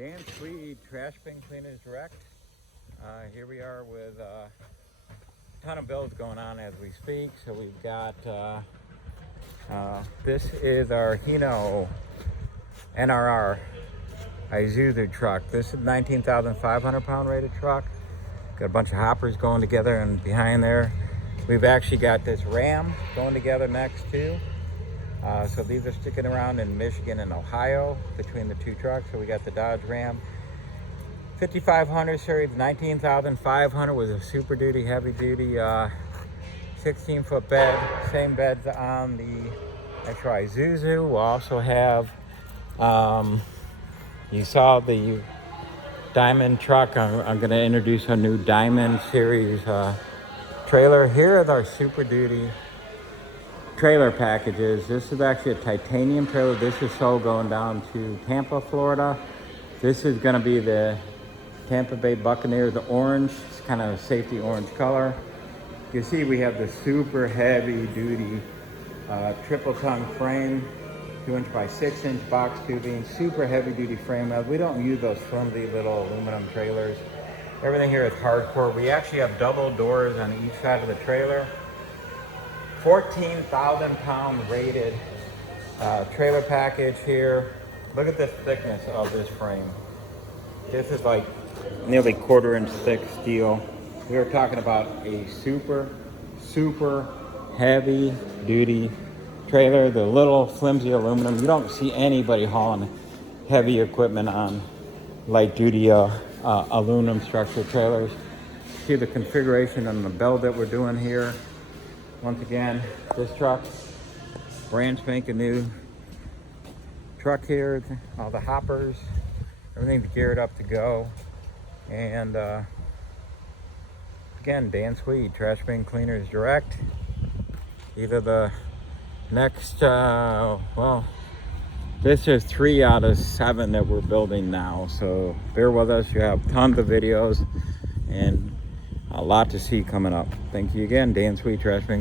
Dan Sweet, Trash Bin Cleaners Direct. Here we are with a ton of builds going on as we speak. So we've got, this is our Hino NRR Isuzu truck. This is 19,500 pound rated truck. Got a bunch of hoppers going together, and behind there we've actually got this Ram going together next too. So these are sticking around in Michigan and Ohio between the two trucks. So we got the Dodge Ram 5500 series, 19,500 with a Super Duty, heavy duty 16-foot bed. Same beds on the actual Isuzu. We'll also have, you saw the Diamond truck. I'm going to introduce a new Diamond series trailer. Here are our Super Duty trailer packages. This is actually a titanium trailer. This is so going down to Tampa, Florida. This is going to be the Tampa Bay Buccaneers, the orange. It's kind of a safety orange color. You see we have the super heavy duty triple tongue frame, 2" by 6" box tubing, super heavy duty frame. We don't use those flimsy little aluminum trailers. Everything here is hardcore. We actually have double doors on each side of the trailer. 14,000 pound rated trailer package here. Look at the thickness of this frame. This is like nearly 1/4 inch thick steel. We are talking about a super heavy duty trailer. The little flimsy aluminum. You don't see anybody hauling heavy equipment on light duty aluminum structural trailers. See the configuration and the build that we're doing here. Once again, this truck, brand spanking new truck here. All the hoppers, everything's geared up to go. And again, Dan Sweet, Trash Bin Cleaners Direct. Either the next, well, this is 3 out of 7 that we're building now. So bear with us. You have tons of videos and a lot to see coming up. Thank you again, Dan Sweet, Trash Bin